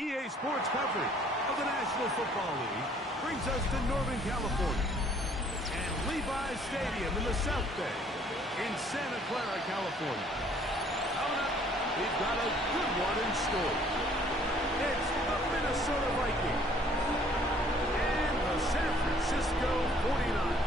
EA Sports coverage of the National Football League brings us to Northern California and Levi's Stadium in the South Bay in Santa Clara, California. Coming up, we've got a good one in store. It's the Minnesota Vikings and the San Francisco 49ers.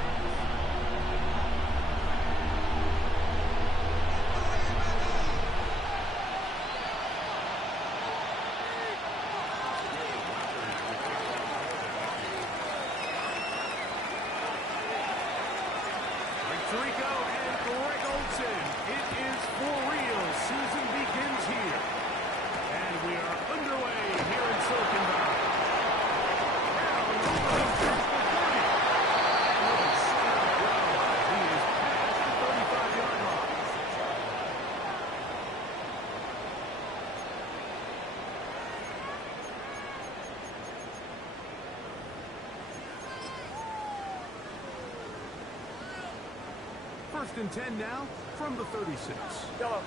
First and 10 now from the 36. Yellow.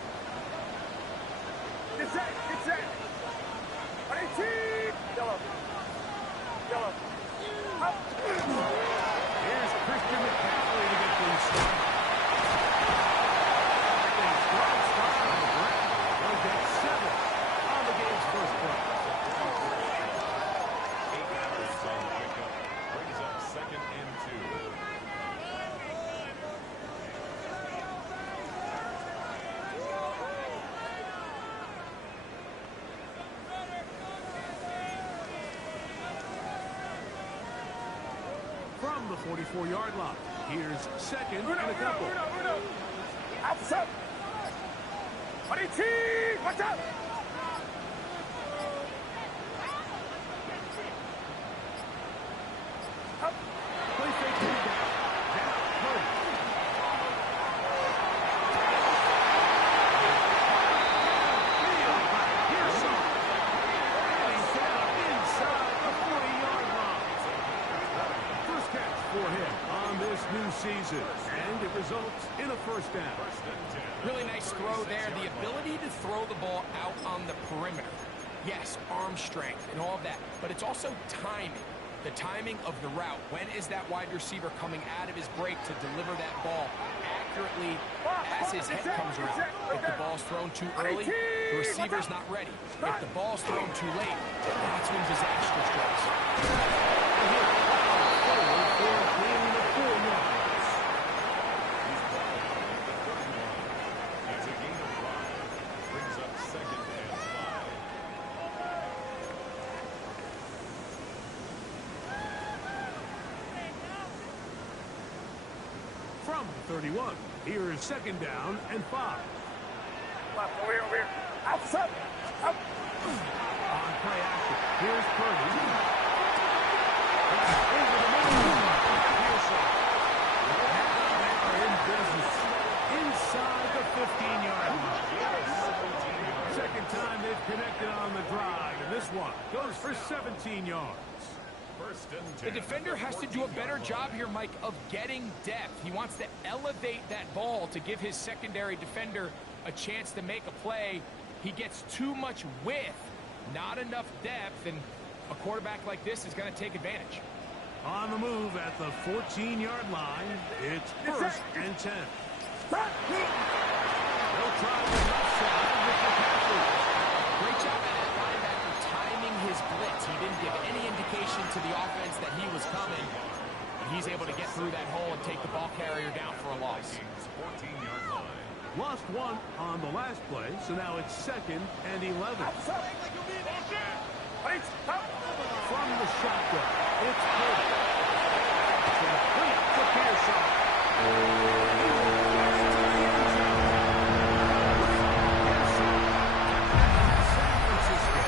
Get set. Get set. 18. Yellow. Yellow. Up. Here's Christian McCaffrey to get things started. They'll get 7 on the game's first play. 8 yards on the pickup. Brings up 2nd and 2. From the 44-yard line, here's 2nd and a couple. Outside. 18. Watch out. Up. Play fake to the down. Purdy. Here's some. And he's down inside the 40-yard line. First catch for him on this new season, and it results in a first down. Really nice throw there. The ability to throw the ball out on the perimeter. Yes, arm strength and all of that, but it's also timing. The timing of the route. When is that wide receiver coming out of his break to deliver that ball accurately as his head comes around? If the ball's thrown too early, the receiver's not ready. If the ball's thrown too late, that's when disaster strikes. That's a gain of 5. Brings up 2nd and 5. From the 31, here is 2nd down and 5. Over here. Outside. Up. On play action, here's Purdy. Over the middle. Pearson. Now in business. Inside the 15-yard line. Second time they've connected on the drive, and this one goes for 17 yards. The defender has to do a better job here, Mike, of getting depth. He wants to elevate that ball to give his secondary defender a chance to make a play. He gets too much width, not enough depth, and a quarterback like this is going to take advantage. On the move at the 14-yard line, it's 1st and 10. They'll try the left side with McCaffrey. Great job by that linebacker timing his blitz. He didn't give any indication to the offense that he was coming. And he's able to get through that hole and take the ball carrier down for a loss. 14-yard line. Lost 1 on the last play, so now it's 2nd and 11. From the shotgun, it's Purdy. Complete to Pearson. San Francisco.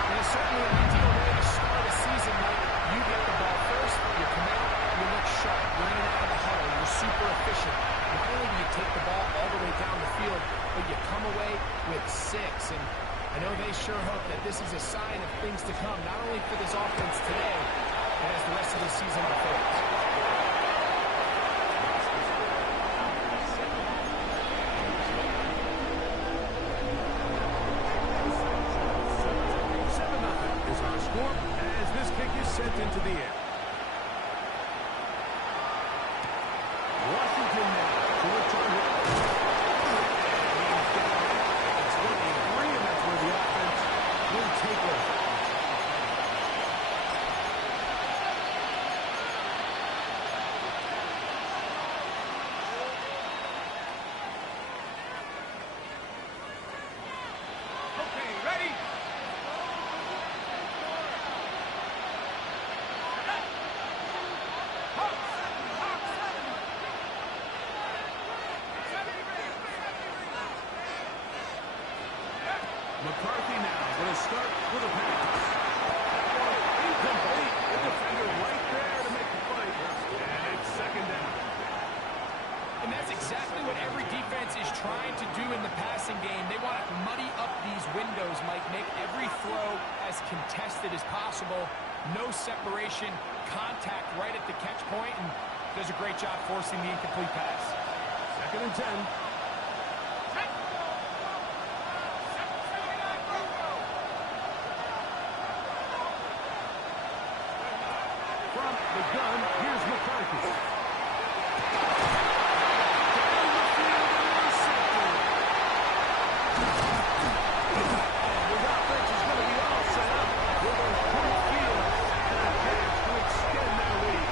And it's certainly an ideal way to start a season, Mike. You get the ball first, you come out, you look sharp, you're in and out of the huddle, you're super efficient. Not only do you take the ball all the way down the field, but you come away with 6. And I know they sure hope that this is a sign of things to come, not only for this offense today, but as the rest of the season unfolds. sent into the air. Washington now to return it. He's down. It's 23, and that's where the offense will take over. Okay, ready? McCarthy now going to start with a pass. That one incomplete. The defender right there to make the play. And it's second down. And that's exactly what every defense is trying to do in the passing game. They want to muddy up these windows, Mike, make every throw as contested as possible. No separation, contact right at the catch point, and does a great job forcing the incomplete pass. Second and 10. From the gun, here's McCarthy. Down the field and intercepted. And his offense is going to be all set up with those quick fields and a chance to extend their lead.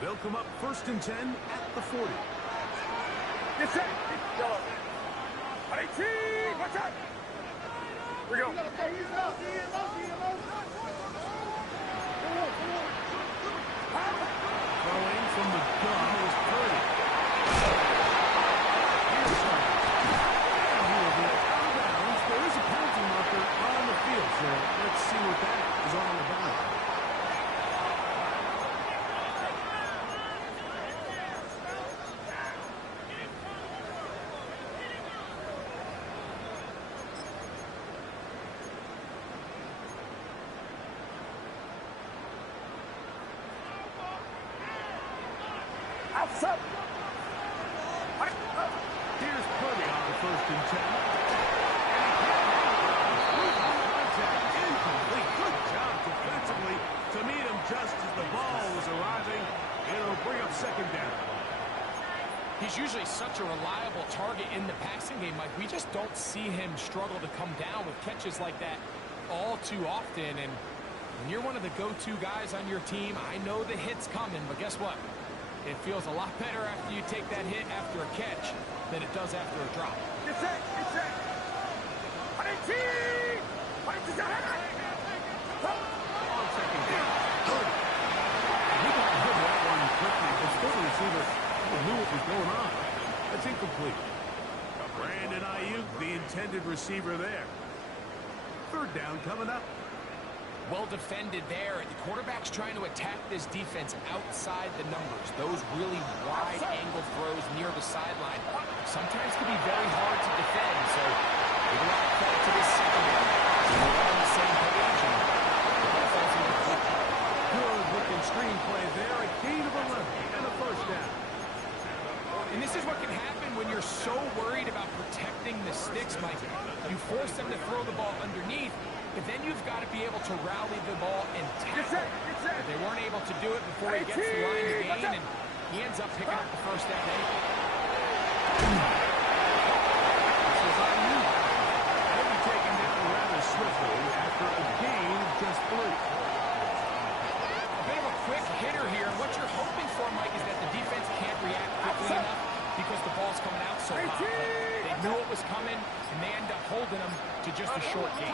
They'll come up first and 10 at the 40. Get set. Yellow. Hey, team, watch out. We go. Throwing from the gun is Purdy. Here's Sanders. And he will be out of bounds. There is a penalty marker on the field, so let's see what that is all about. Outside. Here's Purdy on the first and 10. And he can't handle it. Contact incomplete. Good job defensively to meet him just as the ball was arriving. It'll bring up second down. He's usually such a reliable target in the passing game, Mike. We just don't see him struggle to come down with catches like that all too often. And when you're one of the go-to guys on your team, I know the hit's coming, but guess what? It feels a lot better after you take that hit after a catch than it does after a drop. Get set. Get set. Hey, team. Fight to the On second down. Purdy. He got rid of that one quickly. The still receiver knew what was going on. That's incomplete. Brandon Ayuk, the intended receiver there. Third down coming up. Well defended there. The quarterback's trying to attack this defense outside the numbers. Those really wide angle throws near the sideline sometimes can be very hard to defend. So give a lot of credit to this secondary. We're all on the same page, and the ball falls incomplete. Good looking screenplay there. A gain of 11 and a first down. And this is what can happen when you're so worried about protecting the sticks, Mike. You force them to throw the ball underneath, but then you've got to be able to rally the ball and tackle. But they weren't able to do it before he gets the line to gain, and he ends up picking up the first down anyway. This is Ayuk. He'll be taken down rather swiftly after a gain of just 3. A bit of a quick hitter here, and what you're hoping for, Mike, is that the defense can't react quickly enough because the ball's coming out so hot. But they knew it was coming, and they end up holding them to just a short gain.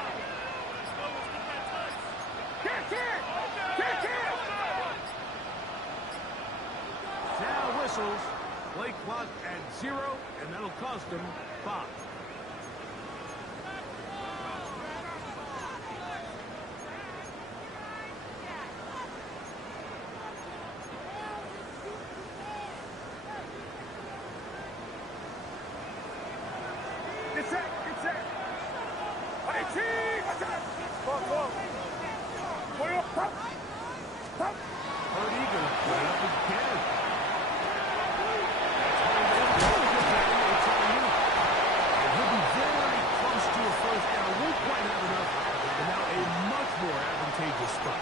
Now whistles. Play clock at 0, and that'll cost them 5. Get set. Get set. Hurt Eager put it up again. And he'll be very close to a first down. Won't quite have enough. And now a much more advantageous spot.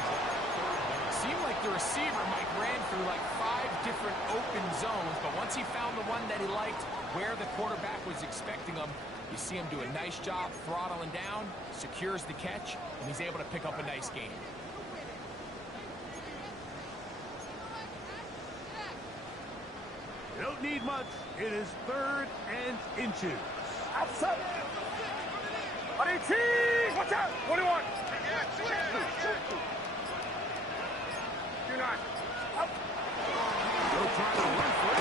Seemed like the receiver, Mike, ran through like 5 different open zones, but once he found the one that he liked, where the quarterback was expecting him, you see him do a nice job throttling down, secures the catch, and he's able to pick up a nice gain. You don't need much. It is 3rd and inches. Outside. Watch out. 21. Do not. Up. They'll try to run for it.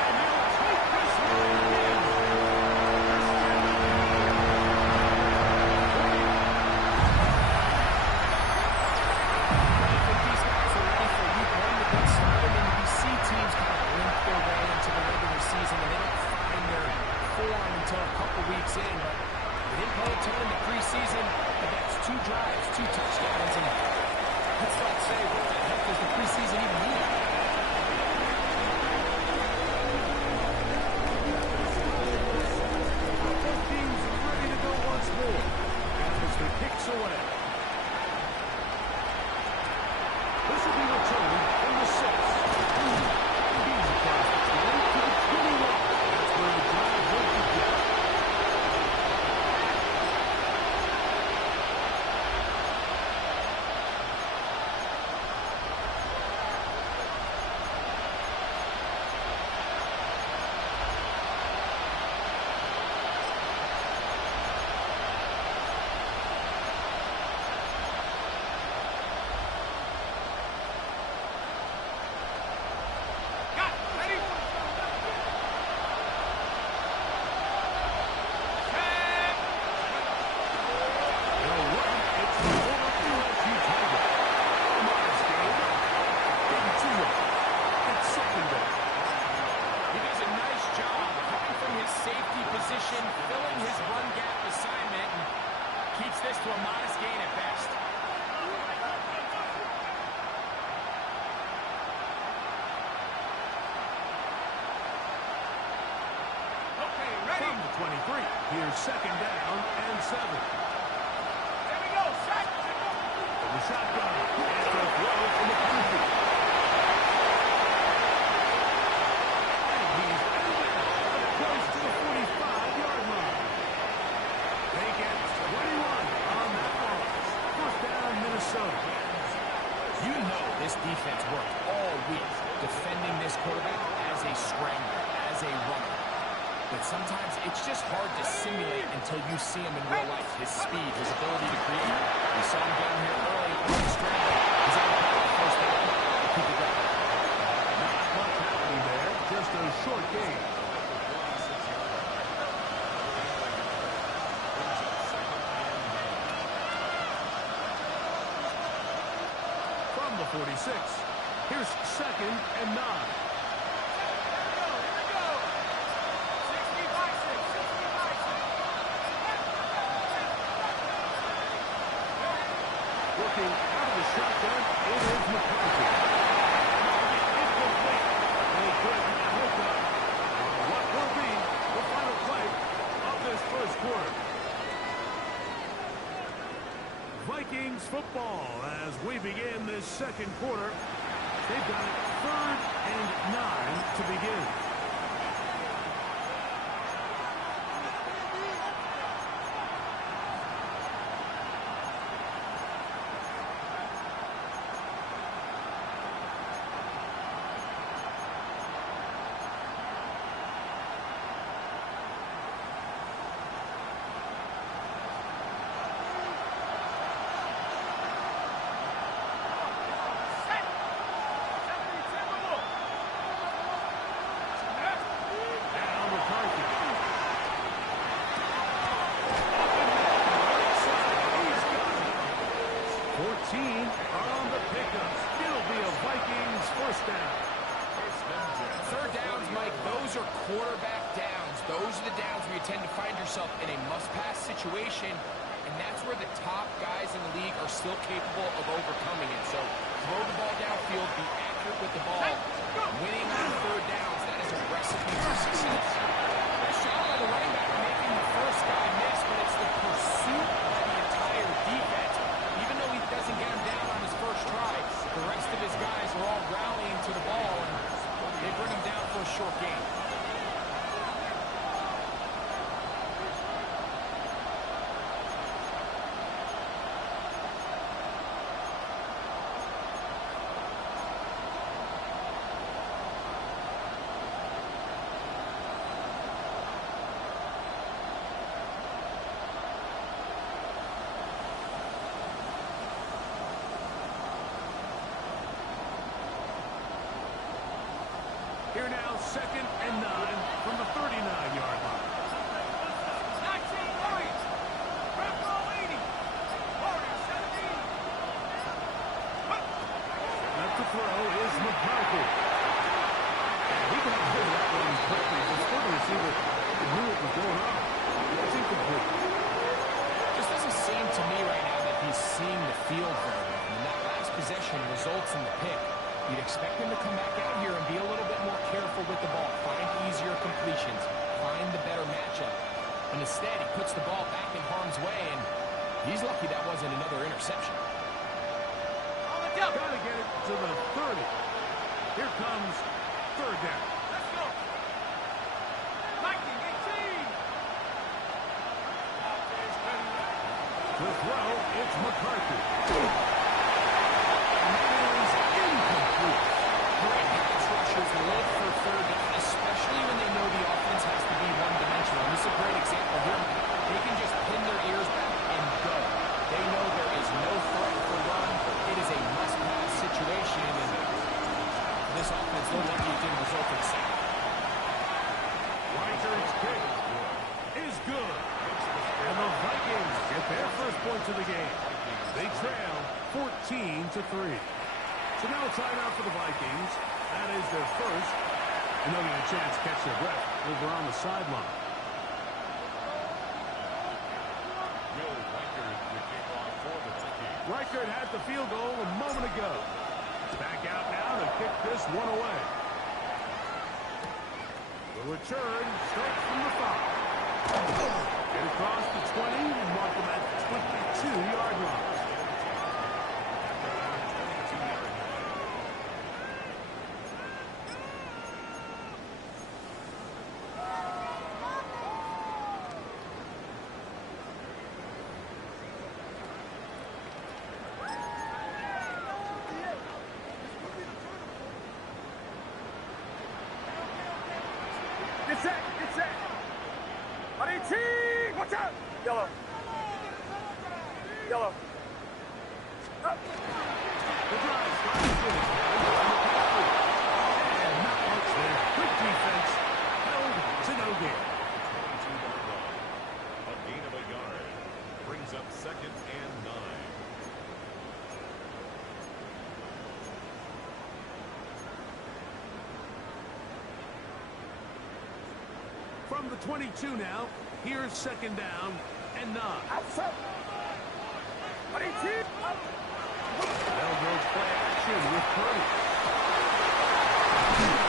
And he'll take this one again. I think these guys are ready for week 1 to get started, and you see teams kind of limp their way into the regular season, and they don't find their form until a couple weeks in. But they didn't play a ton in the preseason, but that's 2 drives, 2 touchdowns, and let's not say what the heck does the preseason even mean? Both teams ready to go once more. As the kicks away. This will be returned from the 6. He's across the 20 to the 21. That's where the drive will begin. Filling his run gap assignment and keeps this to a modest gain at best. Okay, ready? From the 23, here's 2nd down and 7. There we go. Shot. From the shotgun, after a throw from the 50. And he's in there, close to the 45-yard line. They get 21 on that loss. 1st down, Minnesota. You know this defense worked all week defending this quarterback as a scrambler, as a runner. But sometimes it's just hard to simulate until you see him in real life. His speed, his ability to create. We saw him down here early on the scramble. He's able to pick up 1st down and keep it going. Not much happening there, just a short gain. From the 46, here's 2nd and 9. Looking out of the shotgun, it is McCarthy. Incomplete. They couldn't hook up on what will be the final play of this 1st quarter. Vikings football as we begin this 2nd quarter. They've got it 3rd and 9 to begin. Now McCarthy. He's got it. 14 on the pickup. It'll be a Vikings 1st down. 3rd downs, Mike, those are quarterback downs. Those are the downs where you tend to find yourself in a must-pass situation, and that's where the top guys in the league are still capable of overcoming it. So throw the ball downfield, be accurate with the ball. Winning on third downs, that is a recipe for success. Nice job by the running back making the first guy miss, but it's the pursuit by the entire defense. Even though he doesn't get him down on his first try, the rest of his guys are all rallying to the ball, and they bring him down for a short gain. Here now, 2nd and 9 from the 39-yard line. 19 Warriors. Red ball 80. Warriors 17. Left to throw is McCarthy. And he got rid of that one quickly before the receiver knew what was going on. It's incomplete. Just doesn't seem to me right now that he's seeing the field very well. And that last possession results in the pick. You'd expect him to come back out here and be a little bit more careful with the ball, find easier completions, find the better matchup. And instead, he puts the ball back in harm's way, and he's lucky that wasn't another interception. On the jump. Got to get it to the 30. Here comes third down. Let's go. 19, 18. To throw, it's McCarthy. Great pass rushers live for third down, especially when they know the offense has to be one-dimensional. This is a great example here. They can just pin their ears back and go. They know there is no threat for run. It is a must-pass situation, and this offense, they're lucky it didn't result in a sack. Reichert's kick is good. And the Vikings get their first points of the game. They trail 14-3. So now a timeout for the Vikings. That is their first. And they'll get a chance to catch their breath over on the sideline. Will Reichert the kickoff for the Vikings. Reichert had the field goal a moment ago. Back out now to kick this one away. The return starts from the 5. Get across the 20 and mark them at 22-yard line. Get set. Get set. 18. Watch out. Yellow. Yellow. Up. The drive starts with and not much there. Quick defense. Held to no gain. A gain of a yard. Brings up 2nd and 9. From the 22 now, here's 2nd down and 9. Outside. 18. Elbows play action with Purdy.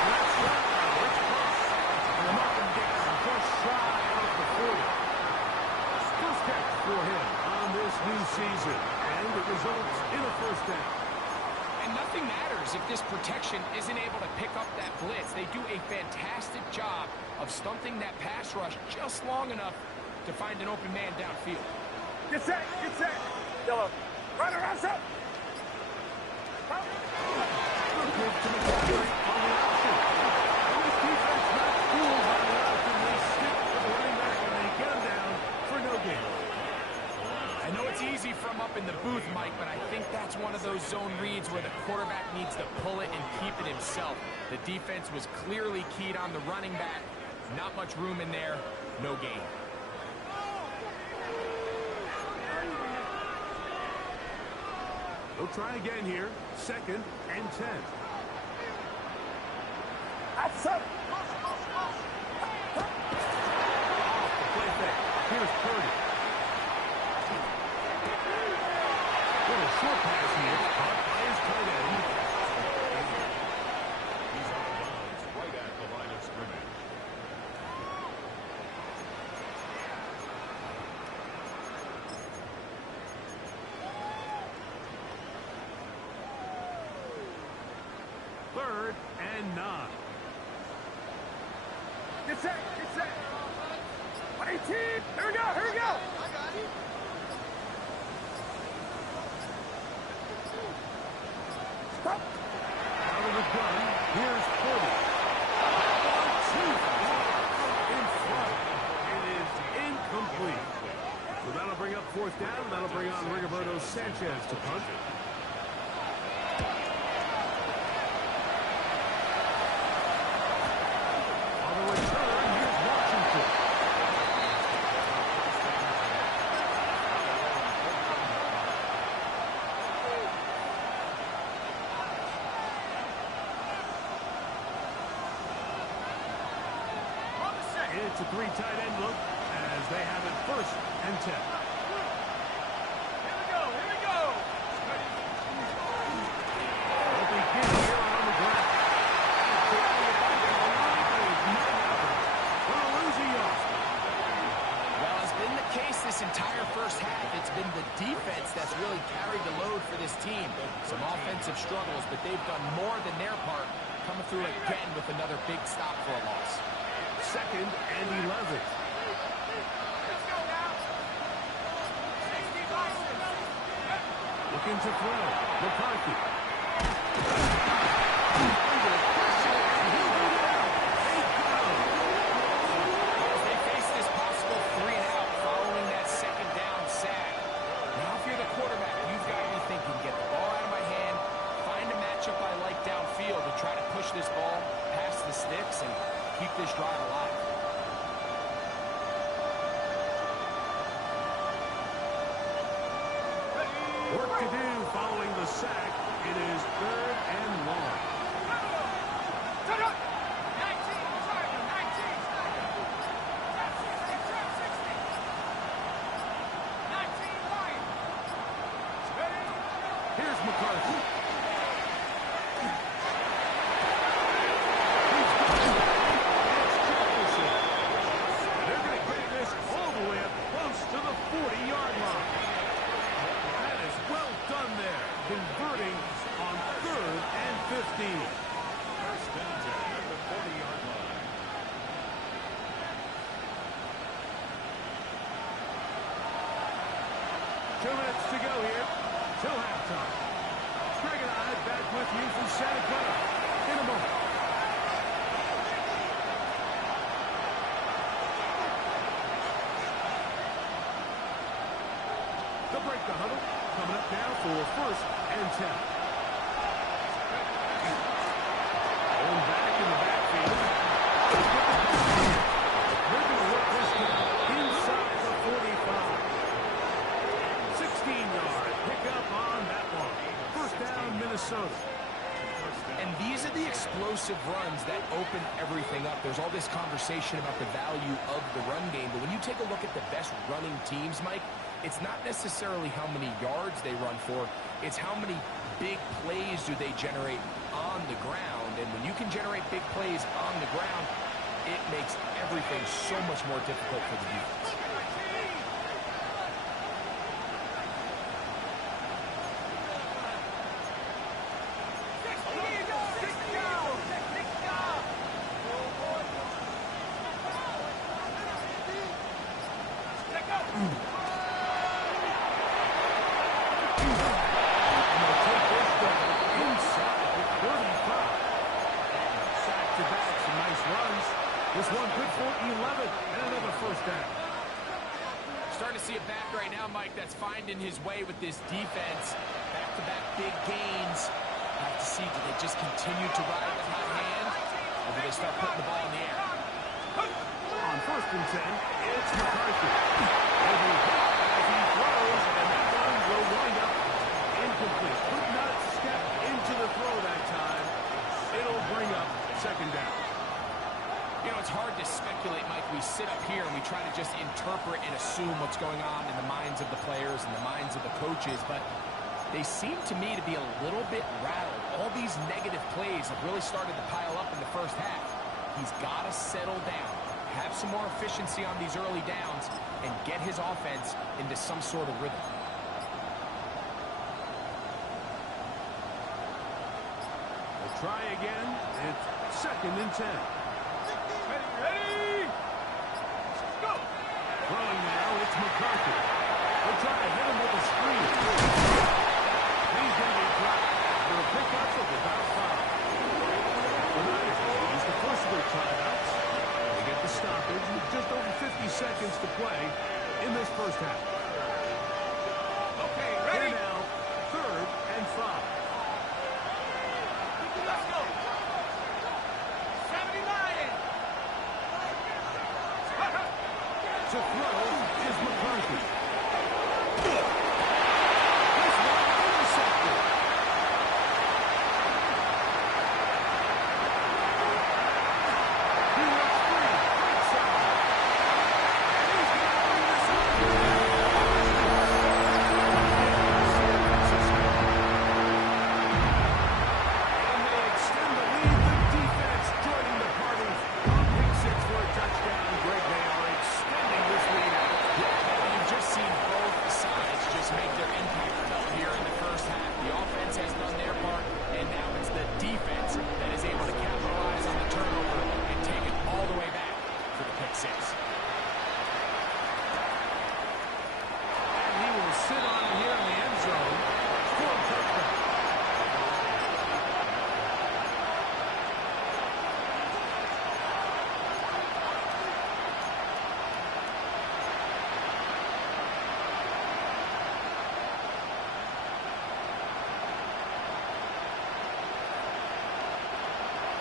Let's try. It's close. And the knock him down just shy of the 40. First catch for him on this new season. And it results in a first down. And nothing matters if this protection isn't able to pick up that blitz. They do a fantastic job of stunting that pass rush just long enough to find an open man downfield. Get set. Get set. Yellow. Right around set. Good give to McCaffrey on the option. And this defense not fooled by the option. They stick with the running back and they get him down for no gain. I know it's easy from up in the booth, Mike, but I think that's one of those zone reads where the quarterback needs to pull it and keep it himself. The defense was clearly keyed on the running back. Not much room in there. No gain. They'll try again here. 2nd and 10. Outside. set, get set. 118. Here we go, here we go. Stop. Out of the gun, here's Cody. In front. It is incomplete. So that'll bring up fourth down. That'll bring on Rigoberto Sanchez to punt. On the return, here's Washington. It's a three tight end look as they have it first and 10. Here we go, here we go. They'll begin here on the ground. Gonna lose a yard. Well, it's been the case this entire first half. It's been the defense that's really carried the load for this team. Some offensive struggles, but they've done more than their part, coming through again with another big stop for a loss. Second and 11. Let's go now. 65. Looking to throw. McCarthy. As they face this possible 3 and out following that second down sack. Now if you're the quarterback, you've got to be thinking, get the ball out of my hand, find a matchup I like downfield and try to push this ball past the sticks and keep this drive alive. Work to do following the sack. It is third and long. 19, sorry, 19. Trap 60. 19 line. Ready? Here's McCarthy. They're going to carry this all the way up close to the 40-yard line. That is well done there, converting on third and 15. First down at the 40-yard line. Two minutes to go here till halftime. Greg and I back with you from Santa Clara in a moment. They'll break the huddle. Coming up now for first and 10. Going back in the backfield. They're going to work this down inside the 45. 16-yard pickup on that one. First down, Minnesota. And these are the explosive runs that open everything up. There's all this conversation about the value of the run game, but when you take a look at the best running teams, Mike, it's not necessarily how many yards they run for, it's how many big plays do they generate on the ground. And when you can generate big plays on the ground, it makes everything so much more difficult for the defense. This one good for 11 and another first down. Starting to see it back right now, Mike, that's finding his way with this defense. Back-to-back big gains. Have to see, do they just continue to ride the hot hand, or do they start putting the ball in the air? On first and 10, it's McCarthy. As he throws, and that one will wind up incomplete. Could not step into the throw that time. It'll bring up second down. You know, it's hard to speculate, Mike. We sit up here and we try to just interpret and assume what's going on in the minds of the players and the minds of the coaches, but they seem to me to be a little bit rattled. All these negative plays have really started to pile up in the first half. He's got to settle down, have some more efficiency on these early downs, and get his offense into some sort of rhythm. We'll try again. It's second and 10. Ready? Throwing now, it's McCarthy. They'll try to hit him with a screen. He's going to be dropped for a pickup of about 5. The Niners use the first of their timeouts. They get the stoppage with just over 50 seconds to play in this first half. Okay, ready? Here now, 3rd and 5. Let's go. 70 Lions. To throw is McCarthy.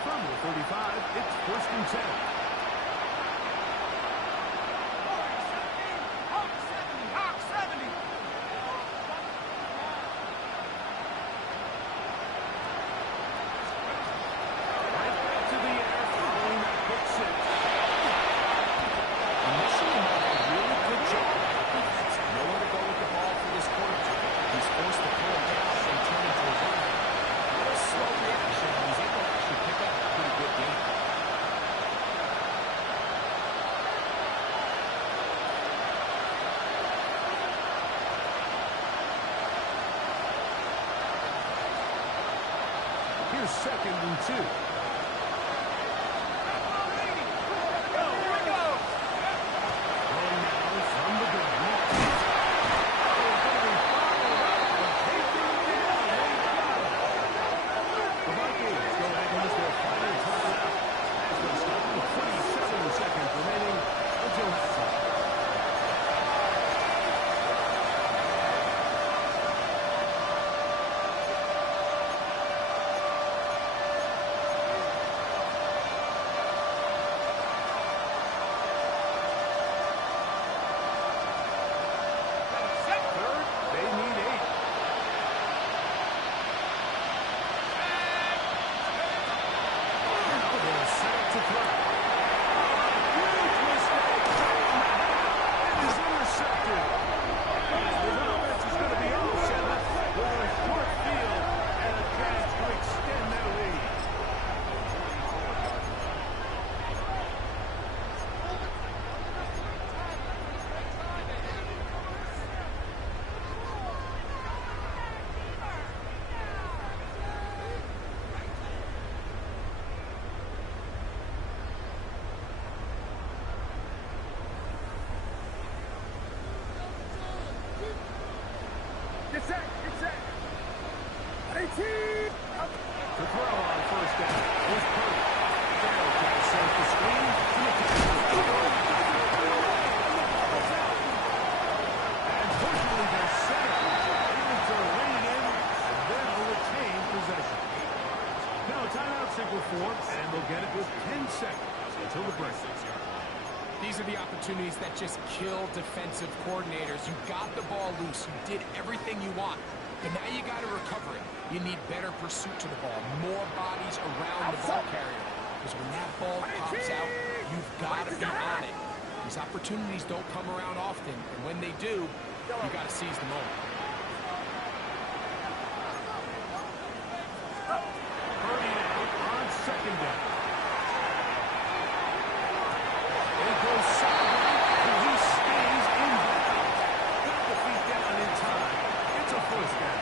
From the 35, it's 1st and 10. Hawk 70. Right back to the air following that pick 6. Initially, made a really good job. There's nowhere to go with the ball for this quarterback. He's forced to pull it down and turn into a run. A little slow reaction, and he's able to actually pick up a pretty good game. Here's 2nd and 2. Going now from the gun. The Vikings go ahead and use their final timeout as they stop with 27 seconds remaining until halftime. Third, they need 8. Now they'll set up to throw. Huge mistake. It is intercepted. The offense is going to be offset with a short field and a chance to extend their lead. Get set. Get set. 18. The throw on 1st down is Purdy. They'll try to set the screen to McCaffrey. And fortunately, they're set up. Ravens are laying in, and they'll retain possession. Now a timeout signal form, and they'll get it with 10 seconds until the break. These are the opportunities that just kill defensive coordinators. You got the ball loose. You did everything you want. But now you got to recover it. You need better pursuit to the ball, more bodies around the ball carrier. Because when that ball pops out, you've got to be on it. These opportunities don't come around often. And when they do, you got to seize the moment. Purdy now on 2nd down. It goes sideways, and he stays in bounds. Got the feet down in time. It's a 1st down.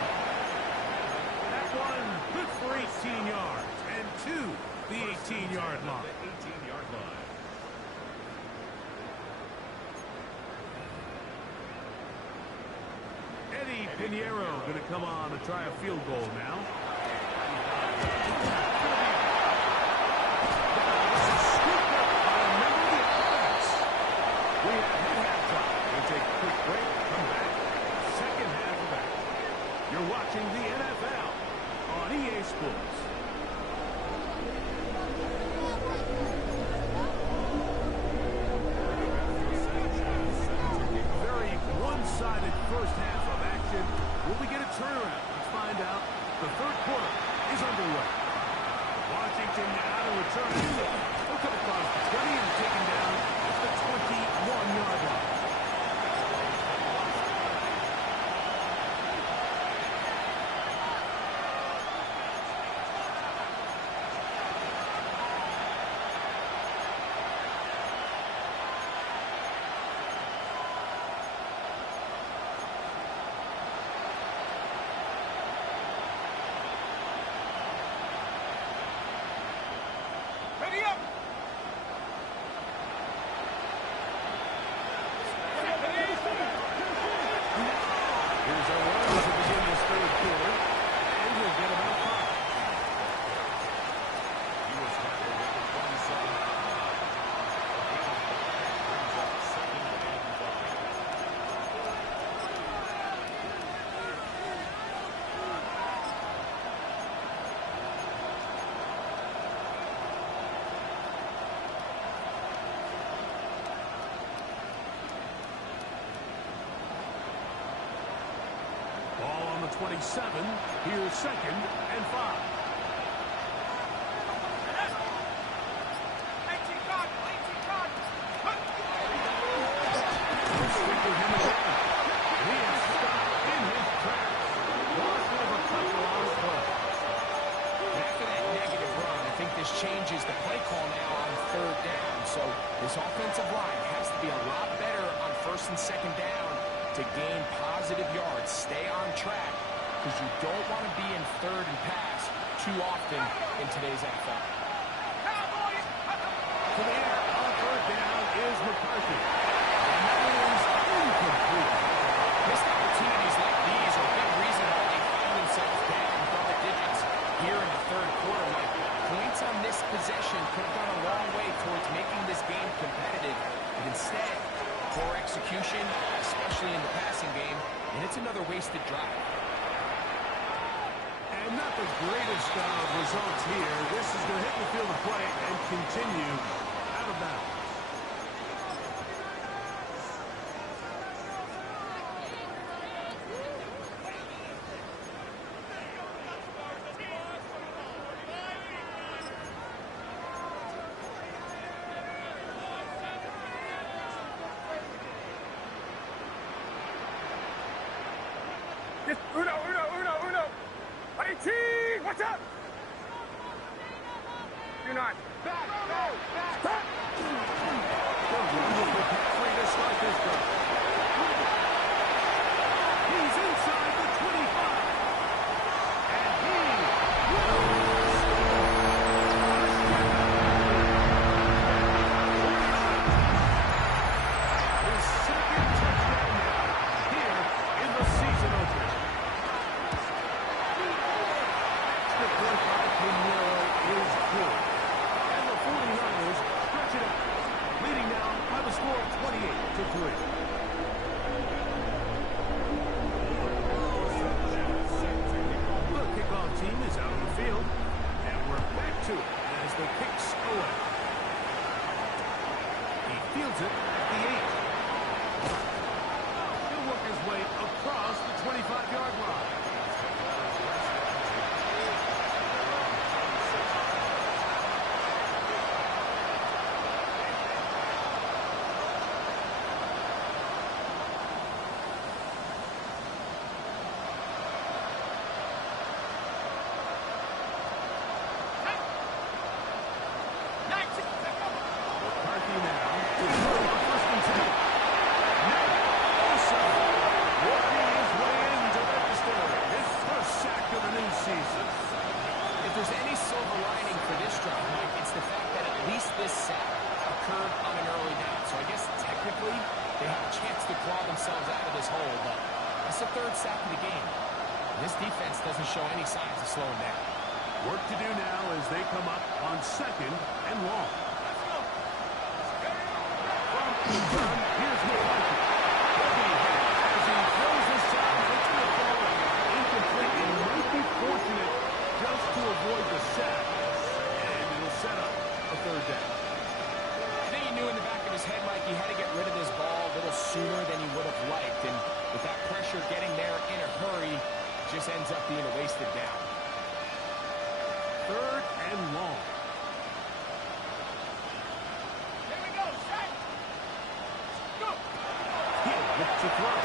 That one good for 18 yards and to the 18-yard line. Eddie Pinheiro going to come on to try a field goal now. We have hit halftime. We'll take a quick break, come back, second half of action. You're watching the NFL on EA Sports. Very one-sided first half of action. Will we get a turnaround? Let's find out. The third quarter is underway. Washington now to return to it. They'll come across the 20 and taken down at the 21-yard line. Ready up! Here's our run to begin this third quarter, and he'll get about 5. He was tackled at the 27. Brings up second and 27. Here's second and 5. 18 guard! 18 guard! Stick with him again. He is stopped in his tracks. Loss of a couple on the play. After that negative run, I think this changes the play call now on third down. So this offensive line has to be a lot better on first and second down to gain positive yards. Stay on track, because you don't want to be in third and pass too often in today's NFL. Cowboys! To the air, on third down is McCarthy. And that is incomplete. Missed opportunities like these are a big reason why they find themselves down double digits here in the third quarter. Mike, points on this possession could have gone a long way towards making this game competitive. But instead, poor execution, especially in the passing game, and it's another wasted drive. And not the greatest of results here. This is going to hit the field of play and continue out of bounds. Uno! 18! What's up? You're not. Back! Stop! The run will be free to start this drive. He's inside the 25. And he his second touchdown now here in the season opener. The play by Pinheiro is good. And the 49ers stretch it out, leading now by the score of 28-3. The kickoff team is out on the field, and we're back to it as the kicks away. He fields it at the 8. He'll work his way across the 25-yard line. McCarthy now to throw on first and 10. Now also working his way into register his first sack of the new season. If there's any silver lining for this drive, Mike, it's the fact that at least this sack occurred on an early down. So I guess technically they have a chance to claw themselves out of this hole, but That's the third sack of the game. This defense doesn't show any signs of slowing down. Work to do now as they come up on 2nd and long. From the gun, here's the Vikings. As he throws this time, it's going to fall incomplete. He might be fortunate just to avoid the sack. And it'll set up a 3rd down. I think he knew in the back of his head, Mike, he had to get rid of this ball a little sooner than he would have liked. And with that pressure getting there in a hurry, it just ends up being a wasted down. 3rd and long. Here we go, set. Go. He'll look to throw.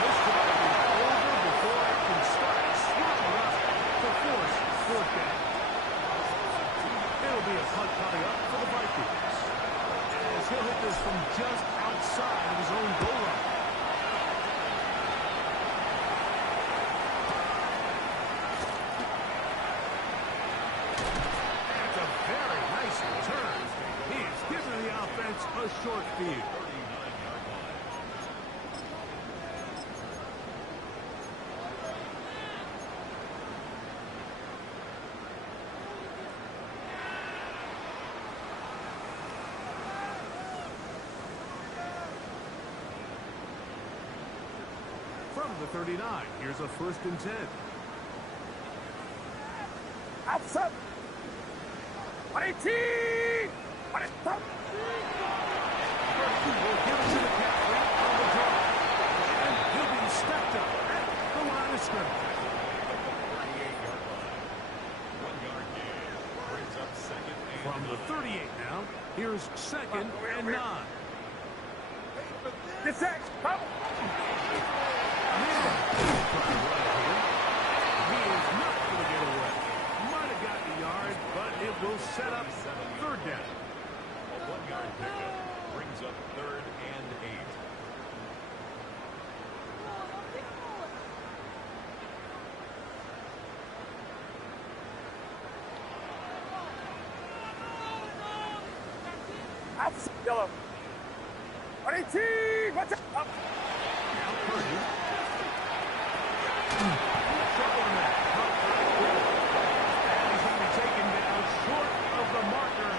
This drive is over before it can start. Swung up to force 4th down. It'll be a punt coming up for the Vikings. As he'll hit this from just outside of his own goal line. That's a very nice return. He is giving the offense a short field. From the 39, here's a 1st and 10. Outside. 18. 25. Will give it to the Cavalry on the draw. And he'll be stepped up at the line of scrimmage. 38-yard line. 1-yard gain. Brings up 2nd and From the 38 now, here's 2nd and 9. Get set. Come. He is not going to get away. Might have gotten a yard, but it will set up 3rd down. a 1-yard pickup. Brings up 3rd and 8. Outside. Yellow. 18. Watch out. Up. Now Purdy. Trouble in that. And he's going to be taken down short of the marker.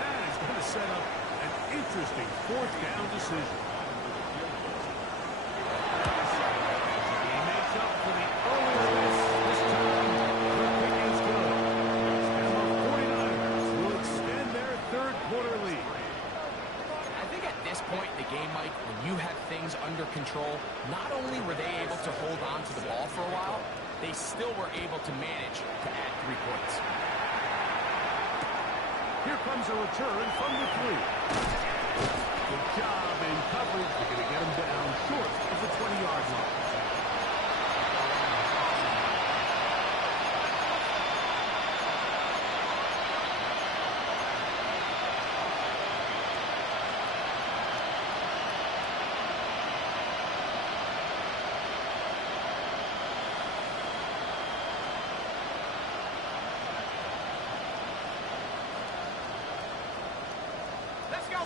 That is going to set up an interesting 4th down decision. He makes up for the early miss this time. The pick is good. And the 49ers will extend their 3rd quarter lead. I think at this point in the game, Mike, when you have things under control, not only were they able to hold on to the ball for a while, they still were able to manage to add 3 points. Here comes a return from the 3. Good job in coverage. They're going to get him down short of the 20-yard line. Let's go.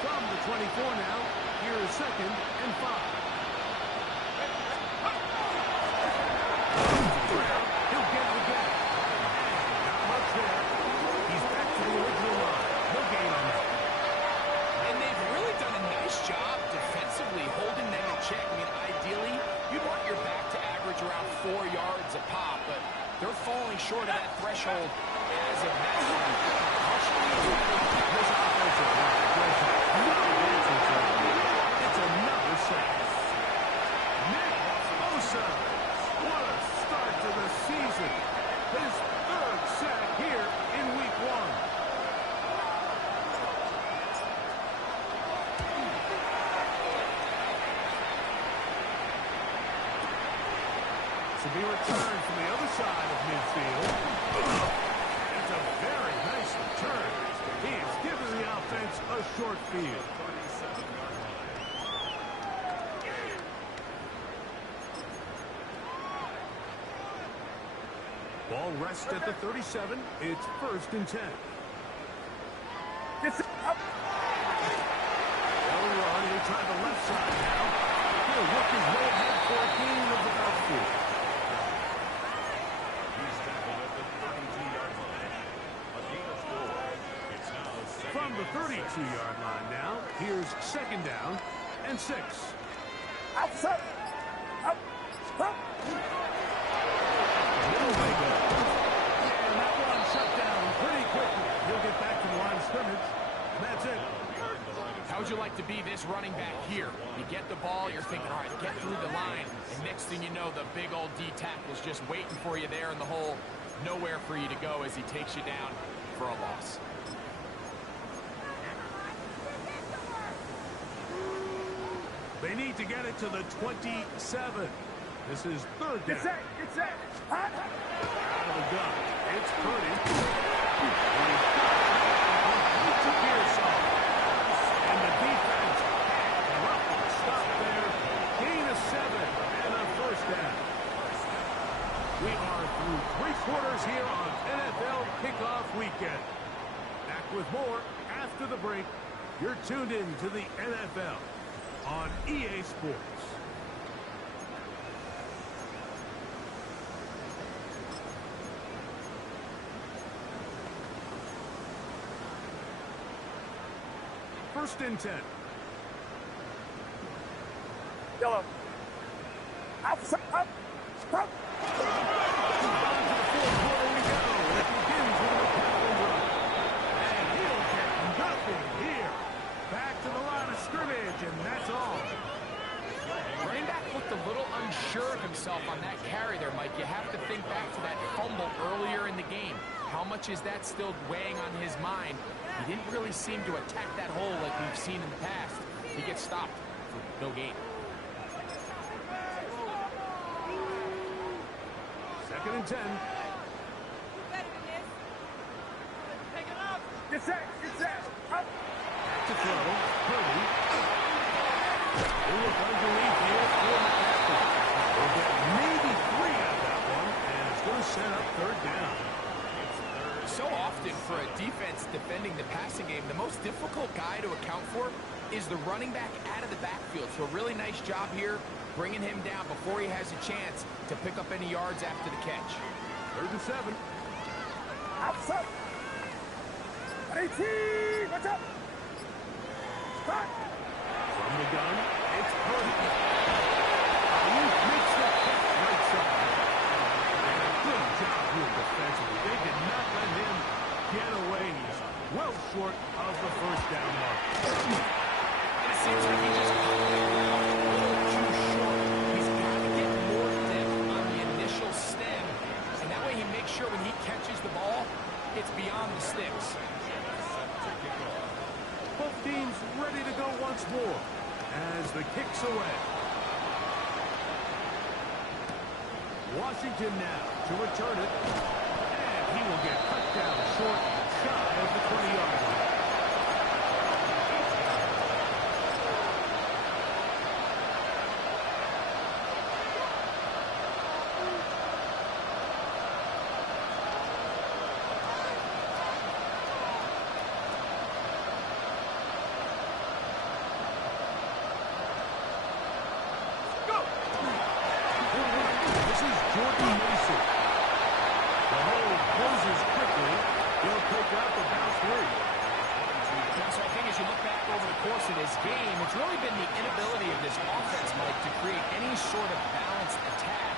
From the 24 now, here is 2nd and 5. He'll get it again. Not much there. He's back to the original line. No gain on that. And they've really done a nice job defensively holding them in check. I mean, ideally, you'd want your back to average around 4 yards a pop, but they're falling short of that threshold as of now. This offensive line does have no answer to it. It's another sack. Nick Bosa. What a start to the season. His 3rd sack here in week 1. This will be returned from the other side of midfield. It's a very nice return. He is giving the offense a short field. Ball rests at the 37. It's 1st and 10. They'll run. He'll try the left side now. He'll work his way ahead for a gain of about 4. He's tackled at the 32-yard line. A gain of 4. It's now second From the and 32-yard line now, here's 2nd down and 6. Outside. Up. Up. Middle they go. And that one shut down pretty quickly. He'll get back to the line of scrimmage. And that's it. How would you like to be this running back here? You get the ball, you're thinking, all right, get through the line. And next thing you know, the big old D tackle's just waiting for you there in the hole. Nowhere for you to go as he takes you down for a loss. They need to get it to the 27. This is 3rd down. Get set. Get set. Hot. Out of the gun. It's Purdy. Complete to Pearson. And the defense can't stop there. Gain of 7 and a 1st down. We are through 3 quarters here on NFL Kickoff Weekend. Back with more after the break. You're tuned in to the NFL on EA Sports. First and 10. Yellow. Outside. Up. Up. And that's all. Running back looked a little unsure of himself on that carry there, Mike. You have to think back to that fumble earlier in the game. How much is that still weighing on his mind? He didn't really seem to attack that hole like we've seen in the past. He gets stopped for no gain. 2nd and 10. Get set. Get set. Up. Back to throw. Purdy. They look underneath here for McCaffrey. They'll get maybe 3 out of that one, and it's going to set up 3rd down. So often for a defense defending the passing game, the most difficult guy to account for is the running back out of the backfield. So a really nice job here bringing him down before he has a chance to pick up any yards after the catch. 3rd and 7. Outside. 18. Watch out. Stop. From the gun, it's Purdy. Ayuk makes the catch right side. And a good job here defensively. They did not let him get away. He's well short of the 1st down mark. And it seems like he just got there a little too short. He's got to get more depth on the initial stem. And that way he makes sure when he catches the ball, it's beyond the sticks. Both teams ready to go once more as the kick's away. Washington now to return it. And he will get cut down short, shy of the 20-yard line. This game, it's really been the inability of this offense, Mike, to create any sort of balanced attack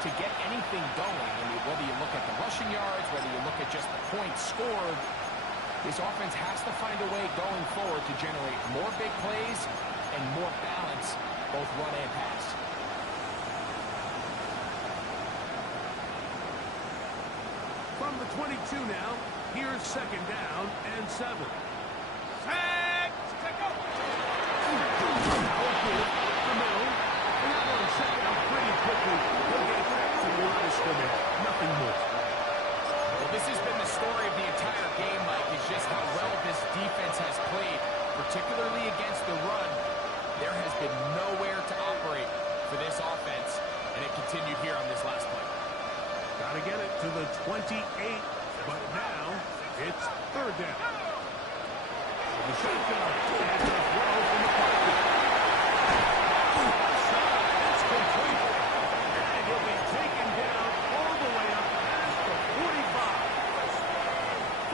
to get anything going. I mean, whether you look at the rushing yards, whether you look at just the points scored, this offense has to find a way going forward to generate more big plays and more balance, both run and pass. From the 22 now, here's 2nd down and 7. The middle, and that one set down pretty quickly. He'll get back especially against the run. There has been nowhere to operate for this offense, and it continued here on this last play. Got to get it to the 28, but now it's third down. The shotgun and the throw from the pocket. It's complete. And he'll be taken down all the way up past the 45.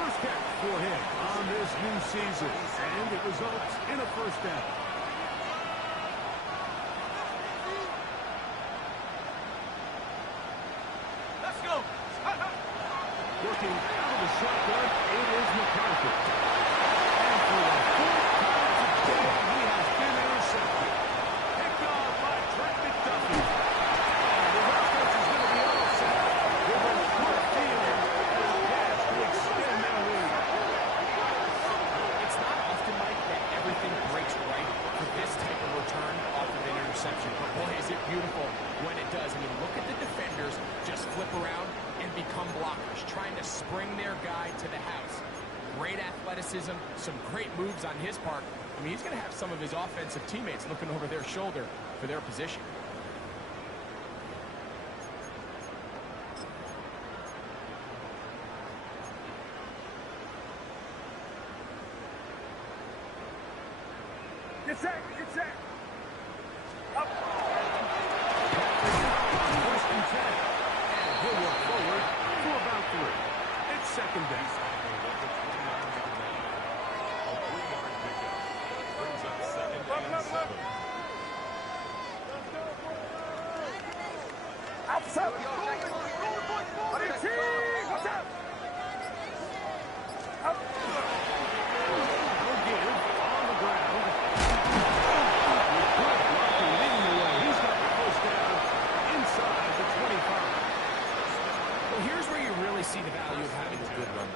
First catch for him on this new season, and it results in a first down. Let's go. Working out of the shotgun, it is McCarthy. And for the fourth time today, he has been intercepted. Picked off by Trent McDuffie. And the offense is going to be all set with a short field as a pass to extend their lead. It's not often, Mike, that everything breaks right for this type of return off of an interception. But boy, is it beautiful when it does. I mean, look at the defenders just flip around and become blockers, trying to spring their guy to the house. Great athleticism, some great moves on his part. I mean, he's going to have some of his offensive teammates looking over their shoulder for their position. Get set. Get set. Up. First and 10. And he'll work forward to about 3. It's second down. A 3-yard pickup. Brings up second and 7. Outside. 18. Watch out. Up. No give on the ground. With good blocking leading the way. He's got the first down inside the 25. Well, here's where you really see the value of having a good run.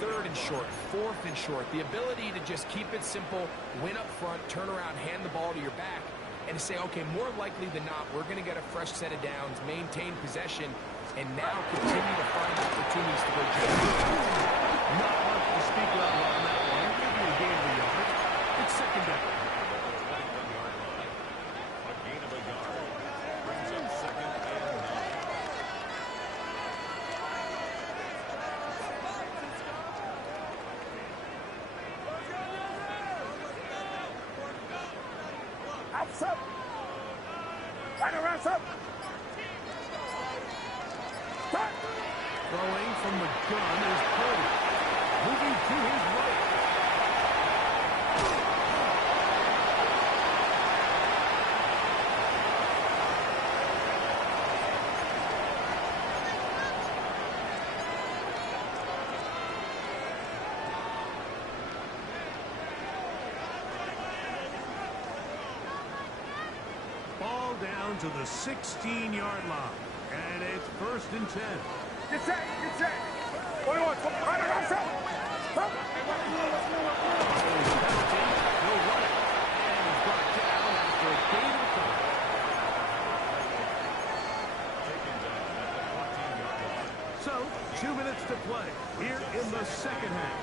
Third and short, fourth and short. The ability to just keep it simple, win up front, turn around, hand the ball to your back, and say, okay, more likely than not, we're going to get a fresh set of downs, maintain possession, and now continue to find opportunities to go generate. Not much to speak of on that one. Maybe a gain of a yard. It's second down. A gain of a yard. Brings up second and 9. Outside. Right around, up. Start. Throwing from the gun is Purdy. Moving to his right. Ball down to the 16-yard line. And it's first and 10. Get set. Get set. 21. Right around, up. Up. Penalty. He'll run it. And he's brought down after a gain of a couple. Taken down at the 14-yard line. So, 2 minutes to play here in the second half.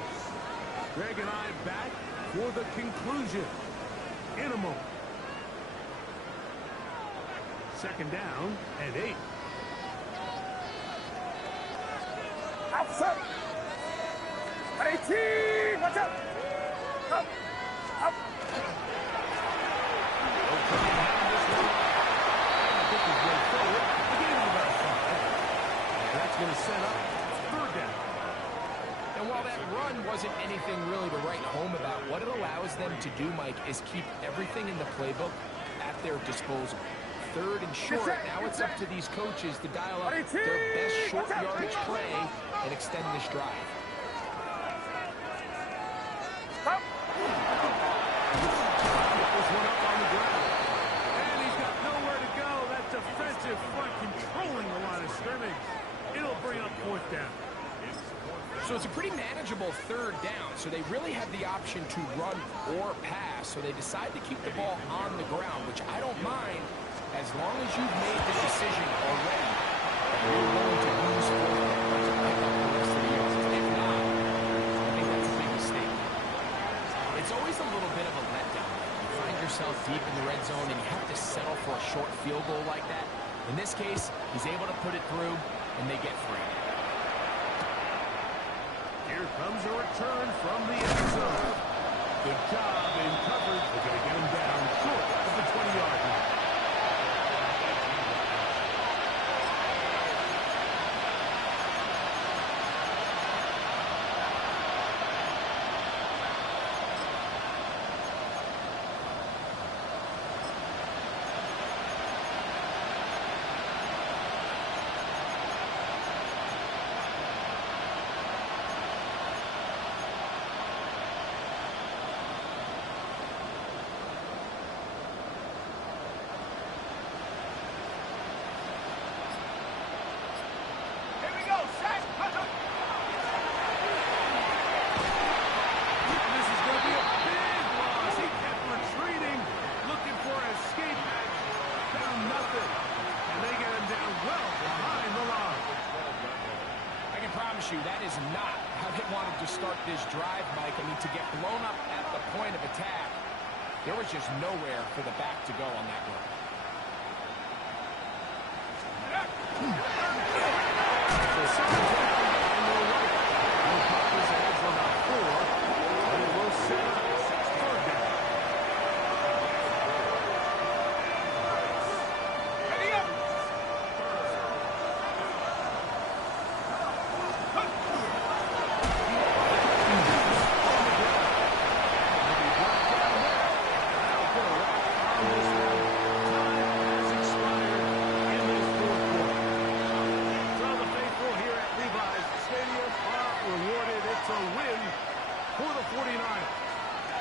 Greg and I back for the conclusion in a moment. Second down and 8. Outside. 18. Watch out. Up. Up. That's going to set up third down. And while that run wasn't anything really to write home about, what it allows them to do, Mike, is keep everything in the playbook at their disposal. Third and short, now it's up to these coaches to dial up their best short yardage play and extend this drive. Up. This one up on the ground. And he's got nowhere to go. That defensive front controlling the line of scrimmage. It'll bring up fourth down. So it's a pretty manageable third down, so they really have the option to run or pass, so they decide to keep the ball on the ground, which I don't mind as long as you've made the decision already that you're going to use fourth down to pick up the rest of the yards. If not, I think that's a big mistake. It's always a little bit of a letdown yourself deep in the red zone and you have to settle for a short field goal like that. In this case, he's able to put it through, and they get free. Here comes a return from the end zone. Good job in coverage. They're going to get him down short of the 20-yard line. Here we go, set. This is going to be a big loss. He kept retreating, looking for an escape hatch. Found nothing. And they get him down well behind the line. I can promise you that is not how they wanted to start this drive, Mike. I mean, to get blown up at the point of attack, there was just nowhere for the back to go on that one. So second down, and they're right. Will pop his head for about 4, but it will set up third down. Ready up. That'll put a wrap on this one. Time has expired in this fourth quarter. So the faithful here at Levi's Stadium are rewarded. It's a win for the 49ers.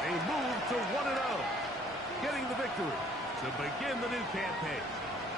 They move to 1-0, getting the victory to begin the new campaign.